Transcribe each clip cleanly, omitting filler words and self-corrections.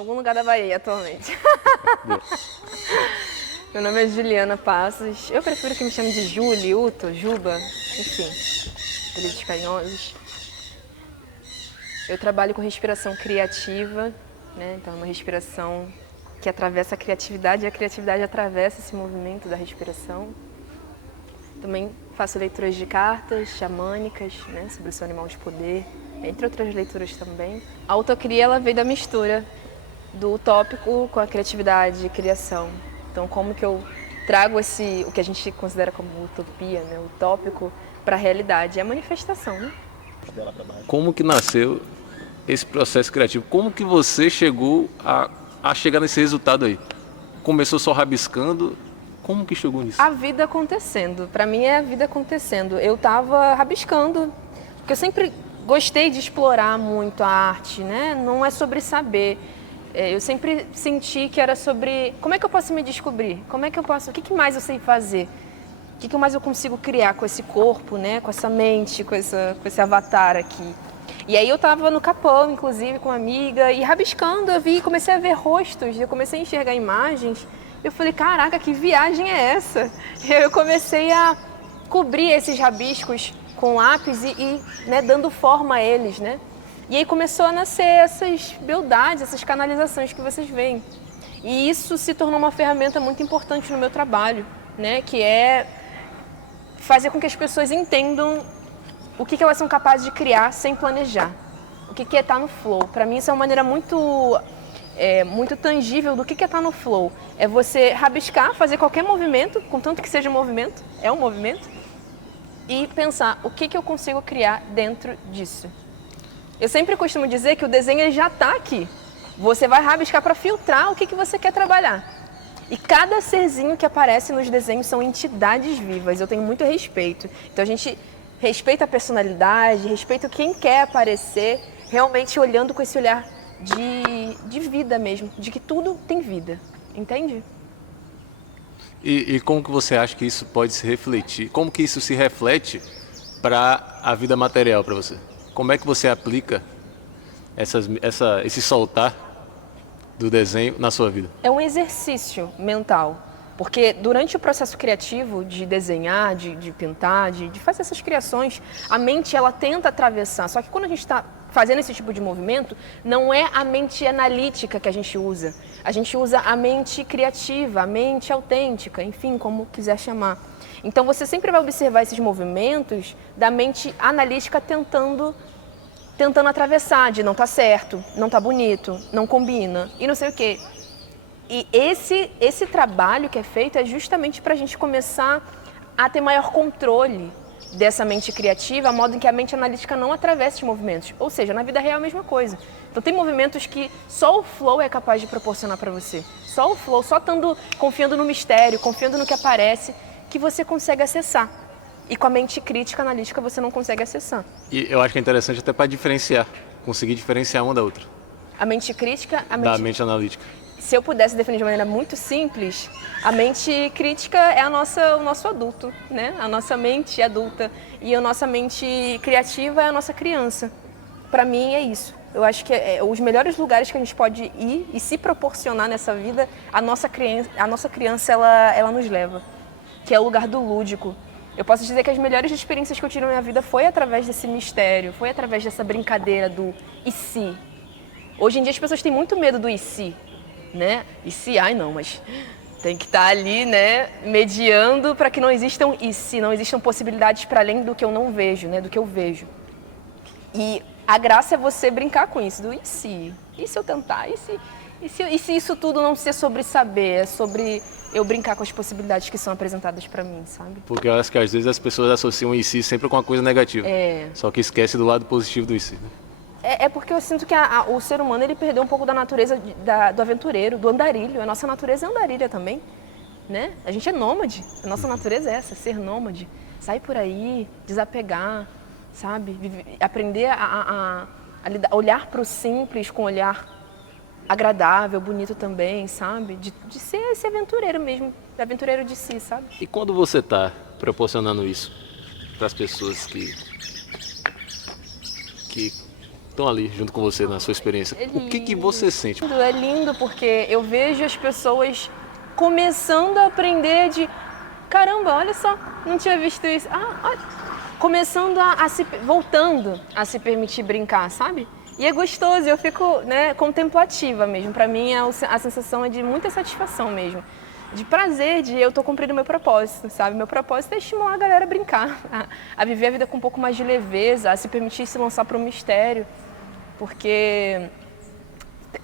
algum lugar da Bahia atualmente. Meu nome é Juliana Passos. Eu prefiro que me chame de Juli, Uto, Juba, enfim, apelidos carinhosos. Eu trabalho com respiração criativa, né? Então é uma respiração que atravessa a criatividade e a criatividade atravessa esse movimento da respiração. Também faço leituras de cartas xamânicas, né? Sobre o seu animal de poder, entre outras leituras também. A autocria ela veio da mistura do utópico com a criatividade e criação. Então, como que eu trago o que a gente considera como utopia, né, utópico, para a realidade? É a manifestação, né? Como que nasceu esse processo criativo? Como que você chegou a chegar nesse resultado aí? Começou só rabiscando? Como que chegou nisso? A vida acontecendo. Para mim é a vida acontecendo. Eu estava rabiscando, porque eu sempre gostei de explorar muito a arte, né? Não é sobre saber. Eu sempre senti que era sobre como é que eu posso me descobrir, o que mais eu sei fazer, o que mais eu consigo criar com esse corpo, né, com essa mente, com esse avatar aqui. E aí eu estava no Capão, inclusive, com uma amiga, e rabiscando comecei a ver rostos, eu comecei a enxergar imagens, eu falei, caraca, que viagem é essa? E aí eu comecei a cobrir esses rabiscos com lápis e né, dando forma a eles, né? E aí começou a nascer essas beldades, essas canalizações que vocês veem. E isso se tornou uma ferramenta muito importante no meu trabalho, né? Que é fazer com que as pessoas entendam o que elas são capazes de criar sem planejar. O que é estar no flow. Para mim isso é uma maneira muito tangível do que é estar no flow. É você rabiscar, fazer qualquer movimento, contanto que seja um movimento, é um movimento, e pensar o que eu consigo criar dentro disso. Eu sempre costumo dizer que o desenho ele já está aqui. Você vai rabiscar para filtrar o que você quer trabalhar. E cada serzinho que aparece nos desenhos são entidades vivas. Eu tenho muito respeito. Então a gente respeita a personalidade, respeita quem quer aparecer, realmente olhando com esse olhar de vida mesmo, de que tudo tem vida. Entende? E como que você acha que isso pode se refletir? Como que isso se reflete para a vida material para você? Como é que você aplica esse soltar do desenho na sua vida? É um exercício mental, porque durante o processo criativo de desenhar, de pintar, de fazer essas criações, a mente ela tenta atravessar, só que quando a gente está fazendo esse tipo de movimento, não é a mente analítica que a gente usa a mente criativa, a mente autêntica, enfim, como quiser chamar. Então você sempre vai observar esses movimentos da mente analítica tentando atravessar, de não tá certo, não tá bonito, não combina e não sei o quê. E esse trabalho que é feito é justamente para a gente começar a ter maior controle dessa mente criativa, a modo em que a mente analítica não atravessa os movimentos. Ou seja, na vida real é a mesma coisa. Então tem movimentos que só o flow é capaz de proporcionar para você. Só o flow, só confiando no mistério, confiando no que aparece, que você consegue acessar. E com a mente crítica, analítica, você não consegue acessar. E eu acho que é interessante até para diferenciar, conseguir diferenciar uma da outra. A mente crítica... Da mente analítica. Se eu pudesse definir de maneira muito simples, a mente crítica é o nosso adulto, né? A nossa mente adulta. E a nossa mente criativa é a nossa criança. Para mim é isso. Eu acho que os melhores lugares que a gente pode ir e se proporcionar nessa vida, a nossa criança ela nos leva. Que é o lugar do lúdico. Eu posso dizer que as melhores experiências que eu tive na minha vida foi através desse mistério, foi através dessa brincadeira do e se. Hoje em dia as pessoas têm muito medo do e se, né? E se, ai não, mas tem que estar ali, né, mediando para que não existam e se, não existam possibilidades para além do que eu não vejo, né, do que eu vejo. E a graça é você brincar com isso, do e se eu tentar, e se isso tudo não ser sobre saber, é sobre eu brincar com as possibilidades que são apresentadas para mim, sabe? Porque eu acho que às vezes as pessoas associam o e se sempre com uma coisa negativa. Só que esquece do lado positivo do e se, né? É porque eu sinto que o ser humano ele perdeu um pouco da natureza do aventureiro, do andarilho. A nossa natureza é andarilha também, né? A gente é nômade. A nossa natureza é essa, ser nômade. Sair por aí, desapegar, sabe? Aprender a olhar para o simples com um olhar agradável, bonito também, sabe? De ser esse aventureiro mesmo, aventureiro de si, sabe? E quando você está proporcionando isso para as pessoas que estão ali junto com você na sua experiência. O que você sente? É lindo porque eu vejo as pessoas começando a aprender de caramba, olha só, não tinha visto isso. Olha. Começando voltando a se permitir brincar, sabe? E é gostoso, eu fico, né, contemplativa mesmo. Para mim a sensação é de muita satisfação mesmo. De prazer, de eu tô cumprindo meu propósito, sabe? Meu propósito é estimular a galera a brincar, a viver a vida com um pouco mais de leveza, a se permitir se lançar para o mistério. Porque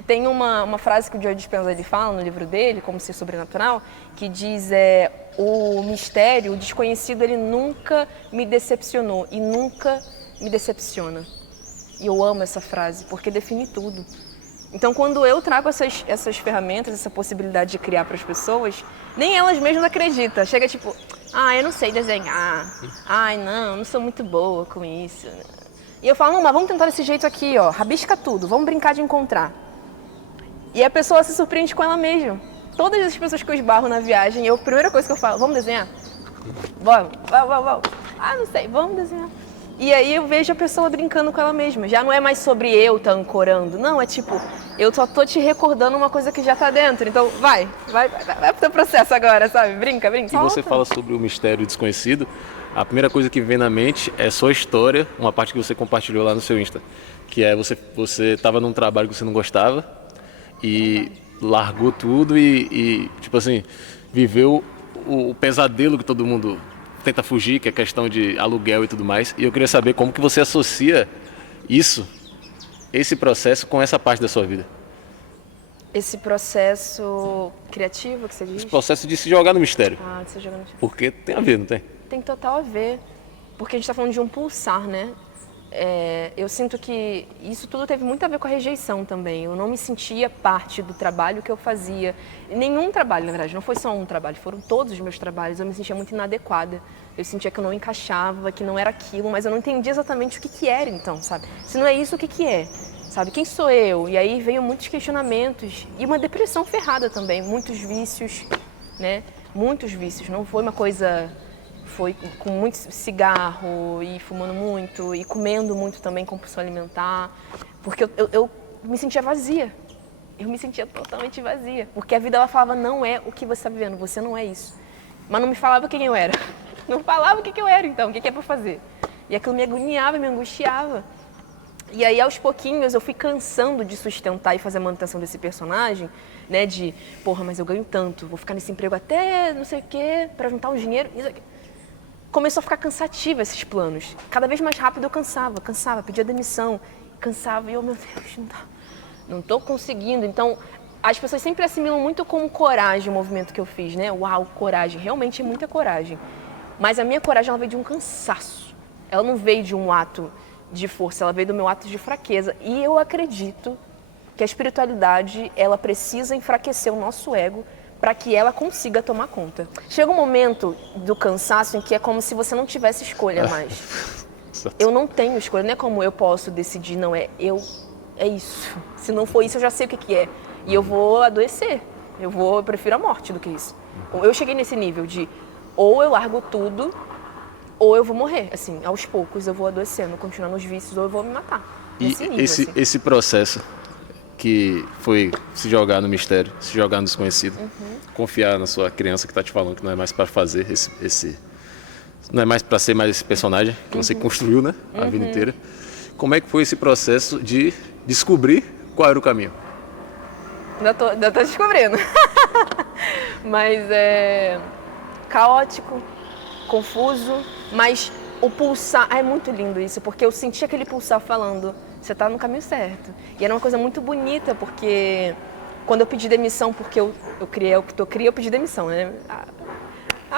tem uma frase que o Joe Dispenza ele fala no livro dele, Como Ser Sobrenatural, que diz o mistério, o desconhecido, ele nunca me decepcionou e nunca me decepciona. E eu amo essa frase, porque define tudo. Então, quando eu trago essas ferramentas, essa possibilidade de criar para as pessoas, nem elas mesmas acreditam. Chega tipo, eu não sei desenhar. Ai, não sou muito boa com isso. E eu falo, não, mas vamos tentar desse jeito aqui, ó, rabisca tudo, vamos brincar de encontrar. E a pessoa se surpreende com ela mesma. Todas as pessoas que eu esbarro na viagem, a primeira coisa que eu falo, vamos desenhar? Vamos. Não sei, vamos desenhar. E aí eu vejo a pessoa brincando com ela mesma. Já não é mais sobre eu estar ancorando. Não, é tipo, eu só tô te recordando uma coisa que já tá dentro. Então vai pro teu processo agora, sabe? Brinca. E você fala sobre o mistério desconhecido, a primeira coisa que vem na mente é sua história, uma parte que você compartilhou lá no seu Insta. Que é você estava num trabalho que você não gostava e largou tudo e tipo assim, viveu o pesadelo que todo mundo tenta fugir, que é questão de aluguel e tudo mais. E eu queria saber como que você associa esse processo com essa parte da sua vida. Esse processo criativo que você diz? Esse processo de se jogar no mistério. De se jogar no mistério. Porque tem a ver, não tem? Tem total a ver. Porque a gente está falando de um pulsar, né? Eu sinto que isso tudo teve muito a ver com a rejeição também. Eu não me sentia parte do trabalho que eu fazia. Nenhum trabalho, na verdade, não foi só um trabalho, foram todos os meus trabalhos. Eu me sentia muito inadequada. Eu sentia que eu não encaixava, que não era aquilo, mas eu não entendia exatamente o que era então, sabe? Se não é isso, o que é? Sabe? Quem sou eu? E aí veio muitos questionamentos e uma depressão ferrada também, muitos vícios, né? Muitos vícios, não foi uma coisa... Foi com muito cigarro e fumando muito e comendo muito também, compulsão alimentar, porque eu me sentia vazia. Eu me sentia totalmente vazia, porque a vida ela falava, não é o que você está vivendo, você não é isso. Mas não me falava quem eu era. Não falava o que eu era então, o que é para fazer. E aquilo me agoniava, me angustiava. E aí aos pouquinhos eu fui cansando de sustentar e fazer a manutenção desse personagem, né, de, mas eu ganho tanto, vou ficar nesse emprego até não sei o quê, para juntar um dinheiro, isso aqui. Começou a ficar cansativo esses planos. Cada vez mais rápido eu cansava, pedia demissão, cansava e eu, meu Deus, não tô conseguindo. Então, as pessoas sempre assimilam muito como coragem o movimento que eu fiz, né? Uau, coragem, realmente é muita coragem. Mas a minha coragem, ela veio de um cansaço. Ela não veio de um ato de força, ela veio do meu ato de fraqueza. E eu acredito que a espiritualidade, ela precisa enfraquecer o nosso ego para que ela consiga tomar conta. Chega um momento do cansaço em que é como se você não tivesse escolha mais. Eu não tenho escolha, não é como eu posso decidir, não, é isso. Se não for isso, eu já sei o que é. E eu vou adoecer, eu prefiro a morte do que isso. Eu cheguei nesse nível de ou eu largo tudo, ou eu vou morrer, assim, aos poucos eu vou adoecendo, continuar nos vícios, ou eu vou me matar. E nível, esse processo que foi se jogar no mistério, se jogar no desconhecido, confiar na sua criança que está te falando que não é mais para fazer não é mais para ser mais esse personagem que você construiu, né, a vida inteira. Como é que foi esse processo de descobrir qual era o caminho? Ainda tô descobrindo. Mas é caótico, confuso, mas o pulsar, é muito lindo isso, porque eu senti aquele pulsar falando, você está no caminho certo. E era uma coisa muito bonita, porque quando eu pedi demissão, porque eu criei o que eu queria, eu pedi demissão, né?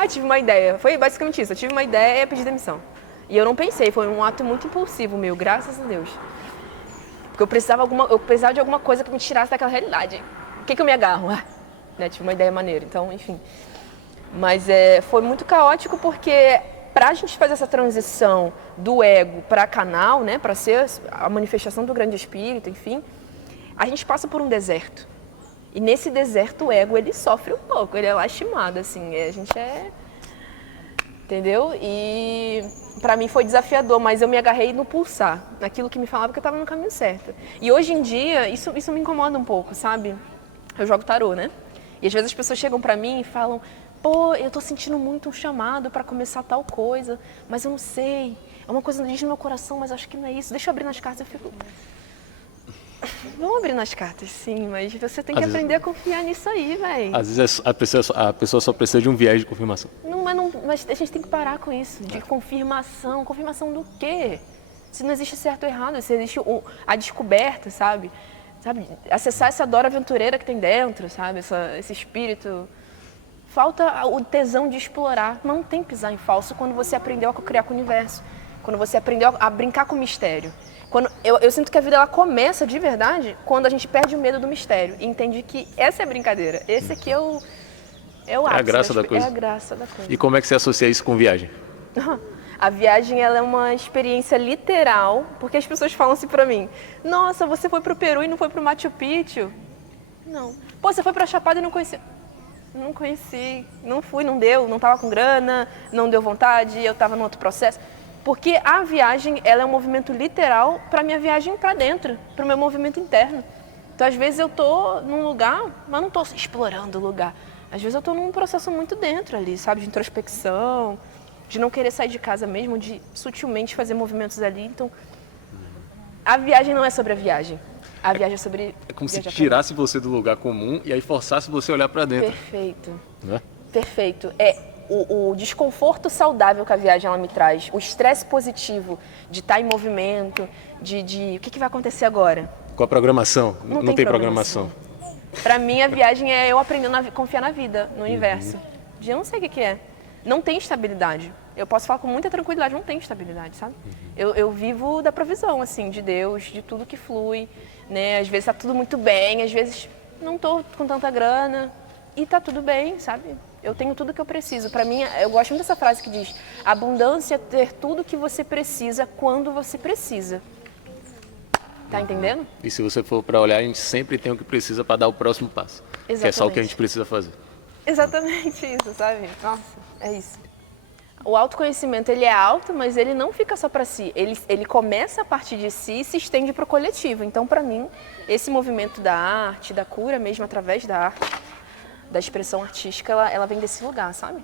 Tive uma ideia. Foi basicamente isso, eu tive uma ideia e pedi demissão. E eu não pensei, foi um ato muito impulsivo meu, graças a Deus. Porque eu precisava de alguma coisa que me tirasse daquela realidade. O que eu me agarro? Né? Tive uma ideia maneira, então, enfim. Mas foi muito caótico porque para a gente fazer essa transição do ego para canal, né, para ser a manifestação do grande espírito, enfim, a gente passa por um deserto. E nesse deserto o ego, ele sofre um pouco, ele é lastimado, assim, a gente entendeu? E pra mim foi desafiador, mas eu me agarrei no pulsar, naquilo que me falava que eu tava no caminho certo. E hoje em dia, isso me incomoda um pouco, sabe? Eu jogo tarô, né? E às vezes as pessoas chegam pra mim e falam: pô, eu tô sentindo muito um chamado pra começar tal coisa, mas eu não sei. É uma coisa que diz no meu coração, mas acho que não é isso. Deixa eu abrir nas cartas. Eu fico... Vamos abrir nas cartas, sim, mas você tem que aprender a confiar nisso aí, velho. Às vezes a pessoa só precisa de um viés de confirmação. Mas a gente tem que parar com isso, de confirmação. Confirmação do quê? Se não existe certo ou errado, se existe a descoberta, sabe? Acessar essa Dora aventureira que tem dentro, sabe? Esse espírito. Falta o tesão de explorar. Não tem pisar em falso quando você aprendeu a criar com o universo. Quando você aprendeu a brincar com o mistério. Eu sinto que a vida ela começa de verdade quando a gente perde o medo do mistério e entende que essa é a brincadeira. Esse aqui é o ápice. A graça da coisa. É a graça da coisa. E como é que você associa isso com viagem? A viagem ela é uma experiência literal, porque as pessoas falam assim pra mim: nossa, você foi pro Peru e não foi pro Machu Picchu? Não. Pô, você foi pra Chapada e não conheci? Não conheci, não fui, não deu, não tava com grana, não deu vontade, eu tava num outro processo. Porque a viagem, ela é um movimento literal para minha viagem para dentro, para o meu movimento interno. Então, às vezes eu tô num lugar, mas não tô explorando o lugar. Às vezes eu tô num processo muito dentro ali, sabe? De introspecção, de não querer sair de casa mesmo, de sutilmente fazer movimentos ali. Então, a viagem não é sobre a viagem. A viagem é sobre... É como se tirasse você do lugar comum e aí forçasse você a olhar para dentro. Perfeito. Né? Perfeito. O desconforto saudável que a viagem ela me traz, o estresse positivo de estar em movimento, de o que vai acontecer agora? Com a programação? Não tem programação. Para mim, a viagem é eu aprendendo a confiar na vida, no universo. Eu não sei o que é. Não tem estabilidade. Eu posso falar com muita tranquilidade, não tem estabilidade, sabe? Eu vivo da provisão, assim, de Deus, de tudo que flui, né? Às vezes tá tudo muito bem, às vezes não tô com tanta grana e tá tudo bem, sabe? Eu tenho tudo que eu preciso. Para mim, eu gosto muito dessa frase que diz: abundância é ter tudo que você precisa quando você precisa. Tá entendendo? E se você for para olhar, a gente sempre tem o que precisa para dar o próximo passo. Exatamente. Que é só o que a gente precisa fazer. Exatamente isso, sabe? Nossa, é isso. O autoconhecimento, ele é alto, mas ele não fica só para si. Ele começa a partir de si e se estende para o coletivo. Então, para mim, esse movimento da arte, da cura mesmo através da arte, da expressão artística, ela vem desse lugar, sabe?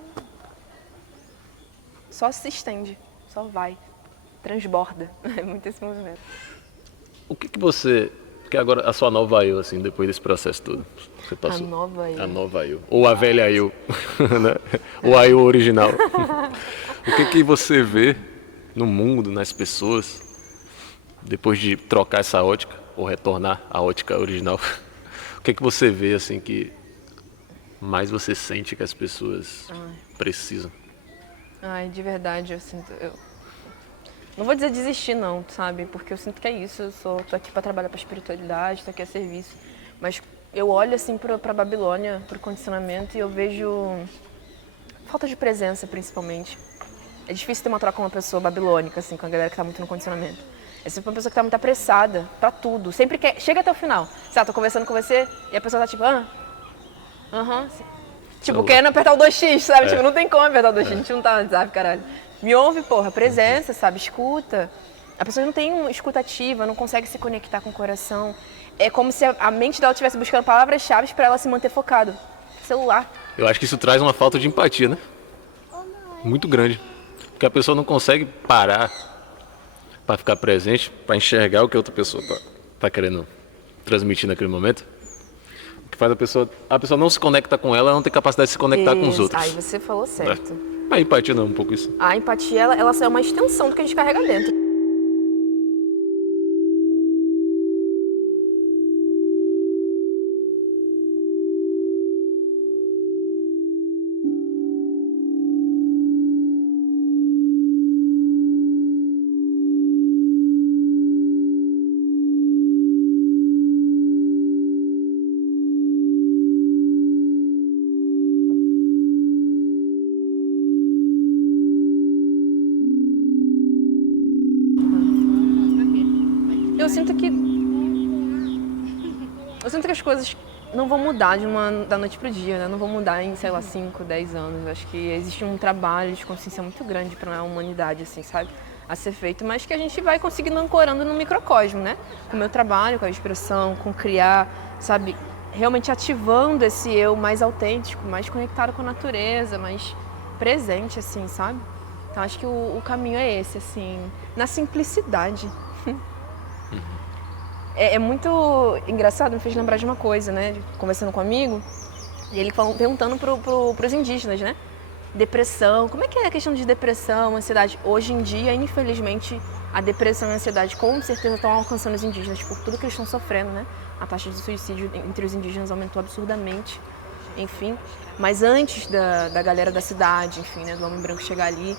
Só se estende, só vai, transborda. É muito esse movimento. O que você... Que agora a sua nova eu, assim, depois desse processo todo, você passou. A nova eu. A nova eu. Ou a velha eu, né? Ou a eu original. O que você vê no mundo, nas pessoas, depois de trocar essa ótica, ou retornar à ótica original? O que você vê, assim, que mais você sente que as pessoas precisam? Ai, de verdade, eu sinto... Não vou dizer desistir não, sabe? Porque eu sinto que é isso, tô aqui para trabalhar para espiritualidade, tô aqui a serviço. Mas eu olho assim para Babilônia, para o condicionamento, e eu vejo falta de presença, principalmente. É difícil ter uma troca com uma pessoa babilônica, assim, com a galera que tá muito no condicionamento. É sempre uma pessoa que tá muito apressada para tudo, sempre quer... Chega até o final. Sabe, tô conversando com você e a pessoa tá tipo, assim. Tipo, querendo apertar o 2x, sabe? Tipo, não tem como apertar o 2x, a gente não tá no WhatsApp, caralho. Me ouve, porra, presença, sabe? Escuta. A pessoa não tem uma escuta ativa, não consegue se conectar com o coração. É como se a mente dela estivesse buscando palavras-chave para ela se manter focada. Celular. Eu acho que isso traz uma falta de empatia, né? Muito grande. Porque a pessoa não consegue parar para ficar presente, para enxergar o que a outra pessoa tá querendo transmitir naquele momento. O que faz a pessoa não se conecta com ela, não tem capacidade de se conectar com os outros. Aí você falou certo. A empatia não é um pouco isso? A empatia, ela é uma extensão do que a gente carrega dentro. Eu sinto que as coisas não vão mudar da noite pro dia, né? Não vão mudar em, sei lá, 5, 10 anos. Acho que existe um trabalho de consciência muito grande para a humanidade, assim, sabe? A ser feito, mas que a gente vai conseguindo ancorando no microcosmo, né? Com o meu trabalho, com a expressão, com criar, sabe? Realmente ativando esse eu mais autêntico, mais conectado com a natureza, mais presente, assim, sabe? Então acho que o caminho é esse, assim, na simplicidade. É muito engraçado, me fez lembrar de uma coisa, né? Conversando com um amigo, e ele perguntando pros indígenas, né? Depressão, como é que é a questão de depressão, ansiedade? Hoje em dia, infelizmente, a depressão e a ansiedade com certeza estão alcançando os indígenas por tudo que eles estão sofrendo, né? A taxa de suicídio entre os indígenas aumentou absurdamente, enfim. Mas antes da galera da cidade, enfim, né? Do homem branco chegar ali,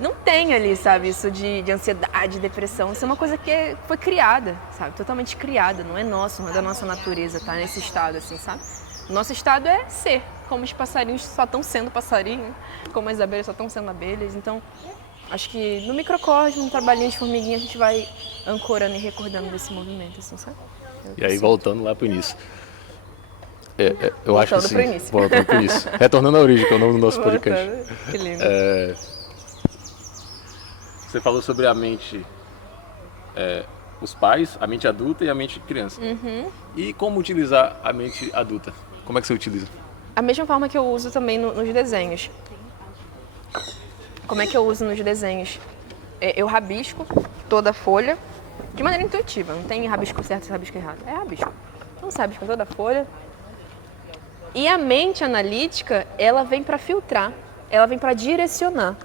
não tem ali, sabe, isso de ansiedade, depressão. Isso é uma coisa que foi criada, sabe? Totalmente criada, não é nosso, não é da nossa natureza, tá nesse estado, assim, sabe? O nosso estado é ser, como os passarinhos só estão sendo passarinho, como as abelhas só estão sendo abelhas. Então, acho que no microcosmo, no trabalhinho de formiguinha, a gente vai ancorando e recordando desse movimento, assim, sabe? E aí, voltando lá pro início. Eu acho que Voltando pro início. Voltando pro início. Retornando à origem, que é o nome do nosso podcast. Que lindo. Você falou sobre a mente, os pais, a mente adulta e a mente criança. E como utilizar a mente adulta? Como é que você utiliza? A mesma forma que eu uso também nos desenhos. Como é que eu uso nos desenhos? Eu rabisco toda a folha de maneira intuitiva. Não tem rabisco certo e rabisco errado. É rabisco. Então você rabisca toda a folha. E a mente analítica, ela vem para filtrar. Ela vem para direcionar.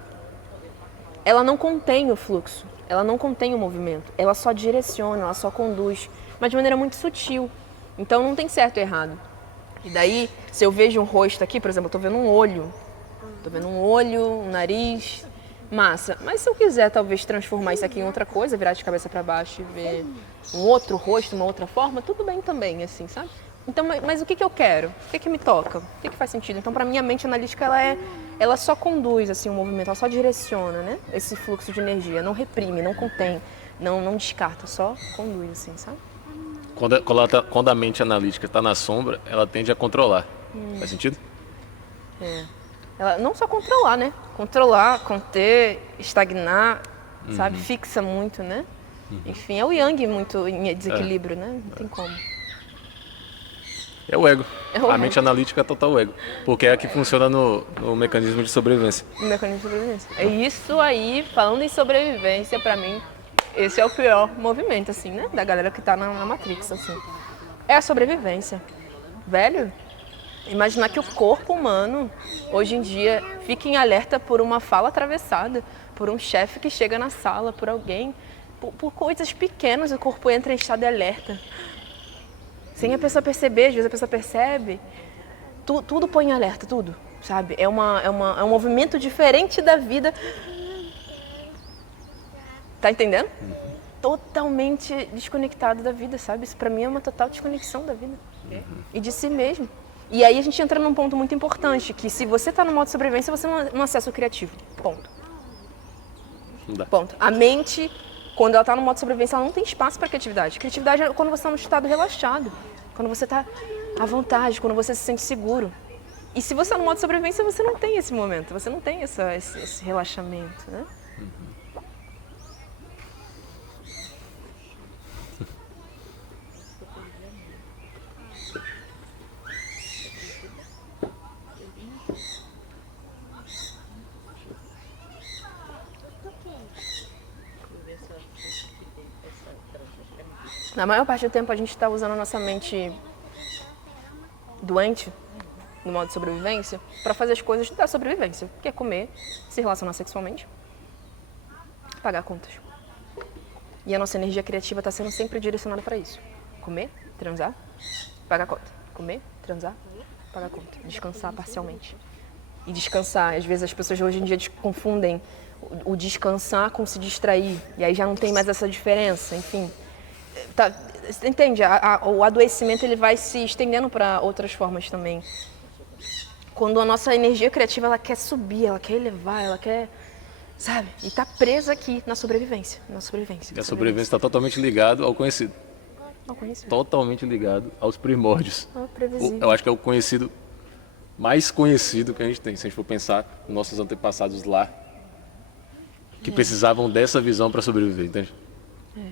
Ela não contém o fluxo. Ela não contém o movimento. Ela só direciona, ela só conduz. Mas de maneira muito sutil. Então não tem certo e errado. E daí, se eu vejo um rosto aqui, por exemplo, eu estou vendo um olho. Estou vendo um olho, um nariz, massa. Mas se eu quiser talvez transformar isso aqui em outra coisa, virar de cabeça para baixo e ver um outro rosto, uma outra forma, tudo bem também, assim, sabe? Então, mas o que eu quero? O que me toca? O que faz sentido? Então, para mim, a mente analítica, ela só conduz assim, o movimento, ela só direciona, né? Esse fluxo de energia, não reprime, não contém, não descarta, só conduz, assim, sabe? Quando a mente analítica está na sombra, ela tende a controlar. Faz sentido? Ela não só controlar, né? Controlar, conter, estagnar, sabe? Fixa muito, né? Enfim, é o yang muito em desequilíbrio, né? Não tem como. É o ego. A mente analítica é total ego. Porque é a que funciona no mecanismo de sobrevivência. No mecanismo de sobrevivência. É isso aí, falando em sobrevivência, pra mim, esse é o pior movimento, assim, né? Da galera que tá na Matrix, assim. É a sobrevivência. Velho, imaginar que o corpo humano, hoje em dia, fica em alerta por uma fala atravessada, por um chefe que chega na sala, por alguém, por coisas pequenas, o corpo entra em estado de alerta. Sem a pessoa perceber, às vezes a pessoa percebe, tudo põe em alerta, tudo, sabe? É um movimento diferente da vida. Tá entendendo? Totalmente desconectado da vida, sabe? Isso pra mim é uma total desconexão da vida. E de si mesmo. E aí a gente entra num ponto muito importante, que se você tá no modo sobrevivência, você não acessa o criativo. Ponto. Não dá. Ponto. A mente, quando ela tá no modo sobrevivência, ela não tem espaço para criatividade. Criatividade é quando você está num estado relaxado, quando você está à vontade, quando você se sente seguro. E se você está no modo sobrevivência, você não tem esse momento, você não tem esse relaxamento, né? Na maior parte do tempo a gente está usando a nossa mente doente, no modo de sobrevivência, para fazer as coisas da sobrevivência, que é comer, se relacionar sexualmente, pagar contas. E a nossa energia criativa está sendo sempre direcionada para isso. Comer, transar, pagar conta. Comer, transar, pagar conta. Descansar parcialmente. E descansar, às vezes as pessoas hoje em dia confundem o descansar com se distrair, e aí já não tem mais essa diferença, enfim. Tá, entende? O adoecimento ele vai se estendendo para outras formas também. Quando a nossa energia criativa ela quer subir, ela quer elevar, ela quer, sabe? E tá presa aqui na sobrevivência, E a sobrevivência está totalmente ligado ao conhecido. Não conheço. totalmente ligado aos primórdios. Previsível. Eu acho que é o conhecido, mais conhecido que a gente tem, se a gente for pensar nos nossos antepassados lá, que precisavam dessa visão para sobreviver, entende?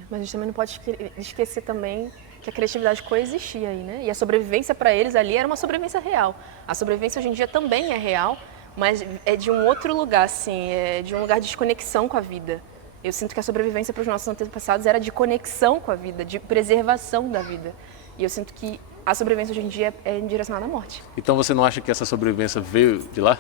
Mas a gente também não pode esquecer também que a criatividade coexistia aí, né? E a sobrevivência para eles ali era uma sobrevivência real. A sobrevivência hoje em dia também é real, mas é de um outro lugar, assim, é de um lugar de desconexão com a vida. Eu sinto que a sobrevivência para os nossos antepassados era de conexão com a vida, de preservação da vida. E eu sinto que a sobrevivência hoje em dia é direcionada à morte. Então você não acha que essa sobrevivência veio de lá?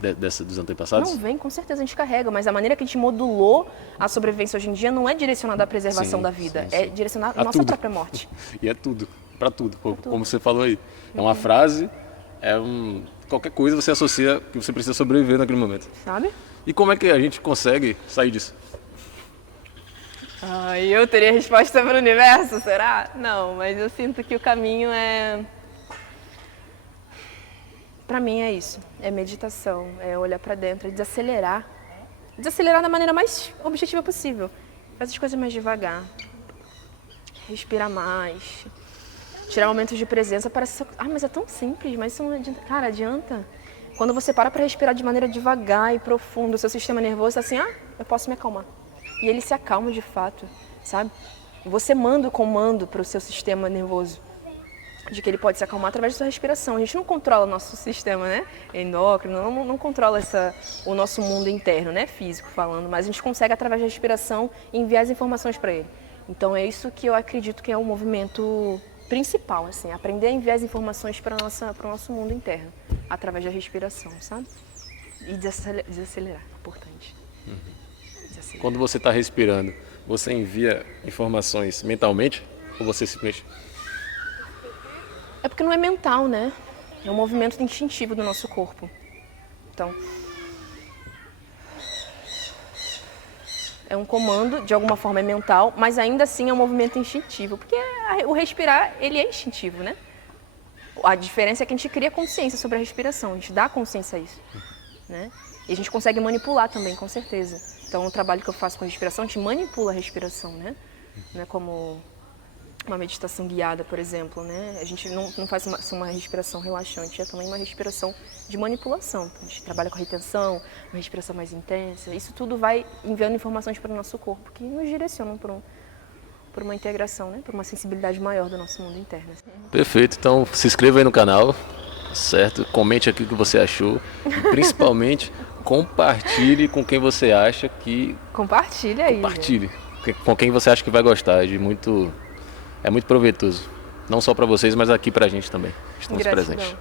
Dos antepassados? Não vem, com certeza a gente carrega, mas a maneira que a gente modulou a sobrevivência hoje em dia não é direcionada à preservação da vida, é direcionada à nossa própria morte. E é tudo, para tudo, como você falou aí. É uma frase, qualquer coisa você associa que você precisa sobreviver naquele momento. Sabe? E como é que a gente consegue sair disso? Eu teria resposta para o universo, será? Não, mas eu sinto que o caminho é... Para mim é isso, é meditação, é olhar para dentro, é desacelerar. Desacelerar da maneira mais objetiva possível. Fazer as coisas mais devagar, respirar mais, tirar momentos de presença. Parece, mas é tão simples, mas isso não adianta. Cara, adianta. Quando você para respirar de maneira devagar e profunda, o seu sistema nervoso está assim, eu posso me acalmar. E ele se acalma de fato, sabe? Você manda o comando para o seu sistema nervoso de que ele pode se acalmar através da sua respiração. A gente não controla o nosso sistema, né? Endócrino, não controla o nosso mundo interno, né? Físico falando, mas a gente consegue, através da respiração, enviar as informações para ele. Então é isso que eu acredito que é o movimento principal, assim, aprender a enviar as informações para o nosso mundo interno, através da respiração, sabe? E desacelerar, é importante. Desacelerar. Quando você está respirando, você envia informações mentalmente ou você simplesmente... É porque não é mental, né? É um movimento instintivo do nosso corpo. Então, é um comando, de alguma forma é mental, mas ainda assim é um movimento instintivo. Porque o respirar, ele é instintivo, né? A diferença é que a gente cria consciência sobre a respiração, a gente dá consciência a isso, né? E a gente consegue manipular também, com certeza. Então, o trabalho que eu faço com a respiração, a gente manipula a respiração, né? Não é como uma meditação guiada, por exemplo, né? A gente não faz uma respiração relaxante, é também uma respiração de manipulação. A gente trabalha com a retenção, uma respiração mais intensa. Isso tudo vai enviando informações para o nosso corpo, que nos direcionam por uma integração, né? Por uma sensibilidade maior do nosso mundo interno. Perfeito, então se inscreva aí no canal, certo? Comente aqui o que você achou e principalmente compartilhe com quem você acha que... Compartilha aí. Compartilhe com quem você acha que vai gostar, é muito proveitoso, não só para vocês, mas aqui para a gente também, estamos presentes.